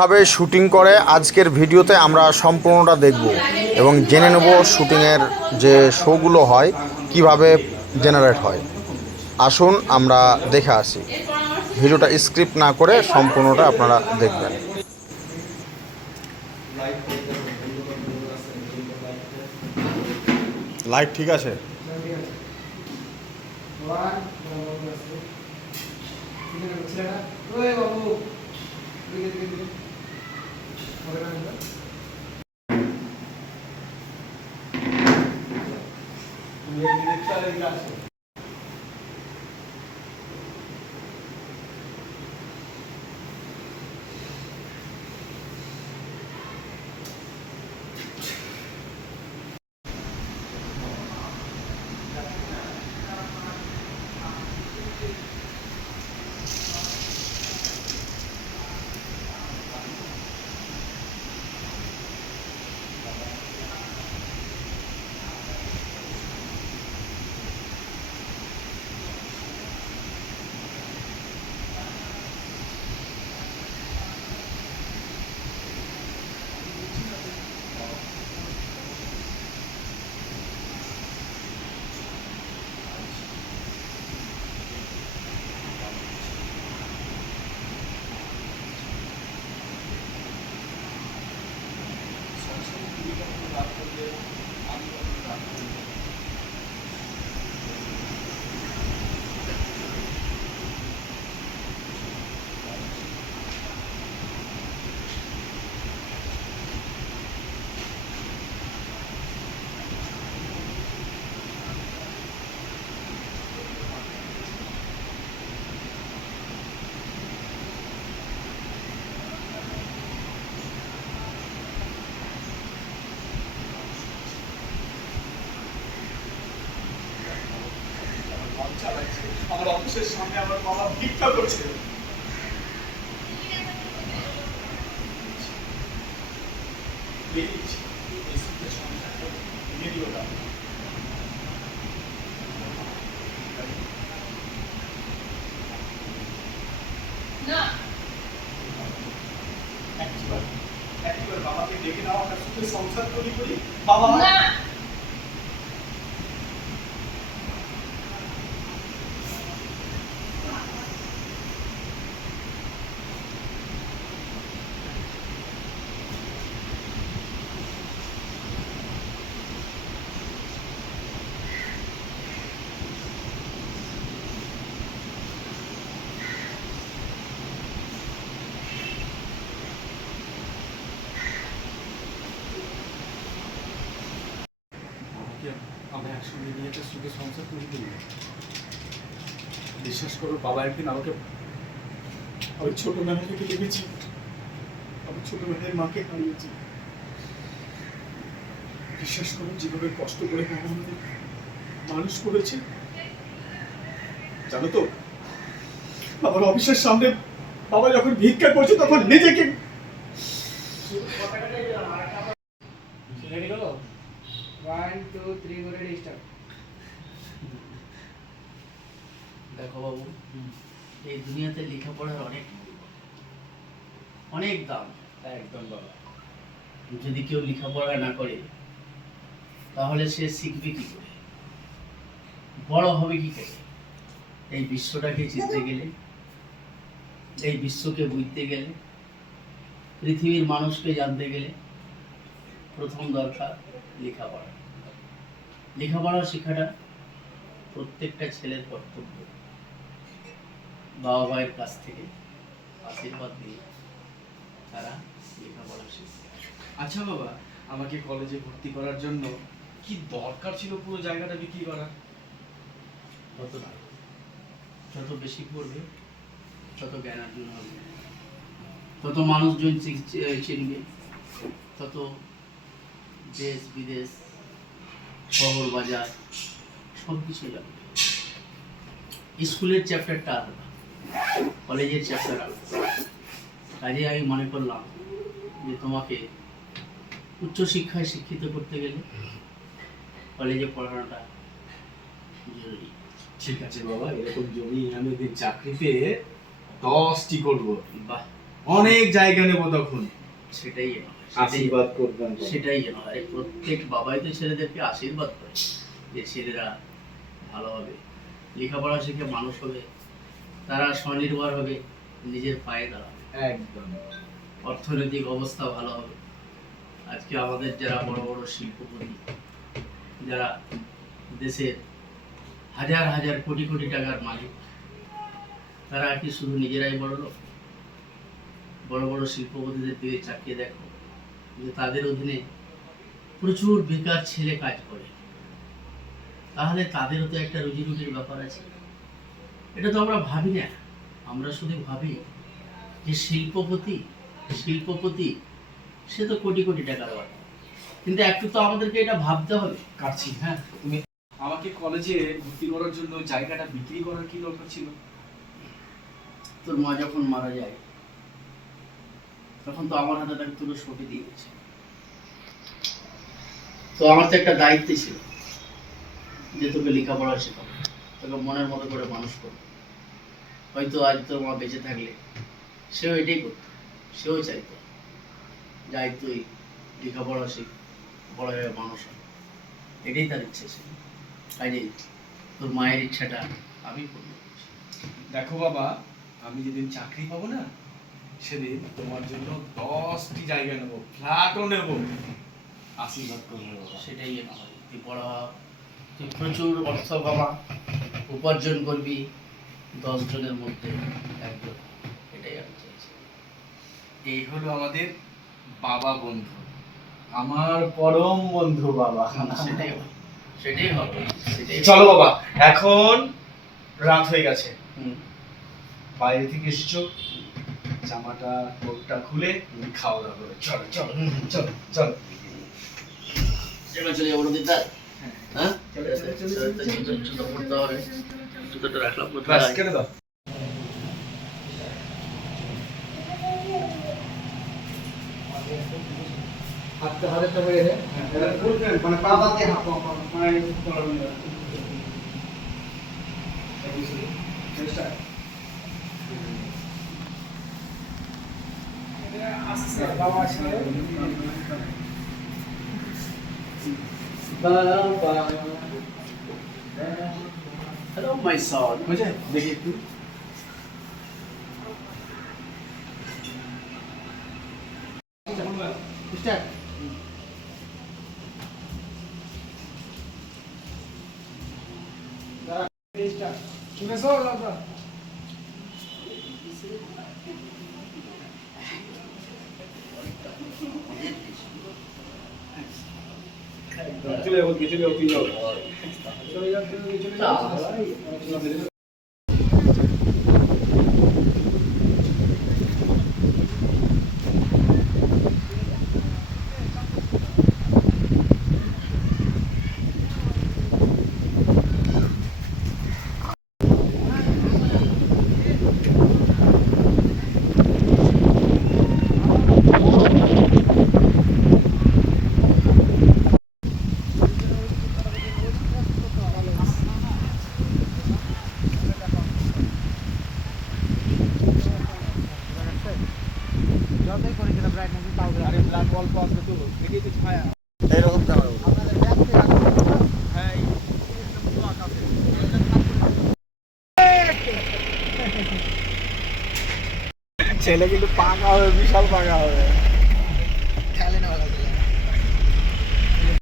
ভাবে শুটিং করে আজকের ভিডিওতে আমরা সম্পূর্ণটা দেখব এবং জেনে নেব শুটিংয়ের যে শোগুলো হয় কিভাবে জেনারেট হয়। আসুন আমরা দেখে আসি। ভিডিওটা স্ক্রিপ্ট না করে সম্পূর্ণটা আপনারা দেখবেন। লাইট ঠিক আছে? আমার অফিসের সামনে আমার বাবা ভিক্ষা করছে। বাবাকে ডেকে নাও, আমরা সুখে সংসার তৈরি করি। বাবা আমরা একসঙ্গে নিয়ে একটা সুখে সংসার তৈরি করি। বিশ্বাস করো, বাবা একদিন আমাকে, আমি ছোটবেলা থেকে দেখেছি, আমি ছোটবেলায় মাকে হারিয়েছি। বিশ্বাস করো, যেভাবে কষ্ট করে বাবা আমাদের মানুষ করেছে, জানো তো, বাবার অফিসের সামনে বাবা যখন ভিক্ষা করছে তখন নিজেকে দেখো বাবু, এই দুনিয়াতে লেখাপড়ার অনেক অনেক দাম। একদম বাবা, যদি কেউ লেখাপড়া না করে তাহলে সে শিখবে কি করে, বড় হবে কি করে? এই বিশ্বটাকে চিনতে গেলে, এই বিশ্বকে বুঝতে গেলে, পৃথিবীর মানুষকে জানতে গেলে প্রথম দরকার লেখাপড়া। লেখাপড়া শেখাটা প্রত্যেকটা ছেলের কর্তব্য। বাবা মায়ের কাছ থেকে আশীর্বাদ দিয়ে তারা লেখাপড়া শিখবে। আচ্ছা বাবা, আমাকে কলেজে ভর্তি করার জন্য কি দরকার ছিল পুরো জায়গাটা বিক্রি করা? তত না, যত বেশি পড়বে তত জ্ঞান অর্জন হবে, তত মানুষজন চিনবে, তত দেশ বিদেশ শহর বাজার সব কিছু জানবে। স্কুলের চ্যাপ্টারটা আলাদা, কলেজের চ্যাপ্টার আলাদা। কাজে আমি মনে করলাম যে তোমাকে উচ্চশিক্ষায় শিক্ষিত করতে গেলে কলেজে পড়ানোটা জরুরি। ঠিক আছে বাবা, এরকম জমি আমি চাকরি পেয়ে 10টি করবো। বাহ, অনেক জায়গা নেব তখন। সেটাই যেন হয়, আশীর্বাদ করবেন। সেটাই যেন হয়। প্রত্যেক বাবাই তো ছেলেদেরকে আশীর্বাদ করে যে ছেলেরা ভালো হবে, লেখাপড়া শিখে মানুষ হবে, তারা স্বনির্ভর হবে, নিজের পায়ে দাঁড়াবে, একদম। অর্থনৈতিক অবস্থা ভালো হবে। আজকে আমাদের যারা বড় বড় শিল্পপতি, যারা দেশের হাজার হাজার কোটি কোটি টাকার মালিক, তারা কি শুধু নিজেরাই বড় লোক? বড় বড় শিল্পপতিদের দিকে চাকিয়ে দেখো, যে তাদের অধীনে প্রচুর বেকার ছেলে কাজ করে, তাহলে তাদেরও তো একটা রুজি রুটির ব্যাপার আছে। এটা তো আমরা ভাবি না। আমরা শুধু ভাবি যে শিল্পপতি সে তো কোটি কোটি টাকার ব্যাপার, কিন্তু একটু তো আমাদেরকে এটা ভাবতে হবে। কাটছি, হ্যাঁ। তুমি আমাকে কলেজে ভর্তি করার জন্য জায়গাটা বিক্রি করার কি দরকার ছিল? তোর মা যখন মারা যায় তখন তো আমার হাতে তাকে তুলে সঁপে দিয়ে গেছে। তো আমার তো একটা দায়িত্ব ছিল যে তোকে লেখাপড়া শেখাবো, তোকে মনের মতো করে মানুষ করবো। হয়তো আজ তোর মা বেঁচে থাকলে সেও এটাই করতো, সেও চাইতো যাই তুই লেখাপড়া শিখ, বড় হয়ে মানুষ হয়, এটাই তার ইচ্ছে ছিল। কাজেই তোর মায়ের ইচ্ছাটা আমি পূর্ণ করছি। দেখো বাবা, আমি যেদিন চাকরি পাবো না, সেদিন তোমার জন্য 10টি জায়গা নেবো, ফ্ল্যাটও নেবো। আশীর্বাদ করবো বাবা। সেটাই আমার, তুই বড় হ, তুই প্রচুর অর্থ কামা, উপার্জন করবি, 10 জনের মধ্যে একজন, এটাই আমি চাইছি। এই হলো আমাদের বাবা বন্ধু, আমার পরম বন্ধু বাবা। সেটাই হবে, সেটাই হবে, সেটাই হবে। চলো বাবা, এখন রাত হয়ে গেছে, হুম। বাইরে থেকে এসেছো, জামাটা কোটটা খুলে খাওয়া দাওয়া করে চলো চলো চলো চলো। এবার চলে যাবো নদীর হ্যাঁ, চলো, চলো, চলো, চলো, চলো। জুতো পড়তে হবে, জুতোটা রাখলাম ব্যাস, কোথায়? কেটে দাও। হ্যালো মাই সন, বুঝে দেখি একটু। চলে যাবো, চলে যাবো, তুই যাও। এইরকম ক্যামেরা ছেলে কিন্তু পাকা হবে, বিশাল পাকা হবে।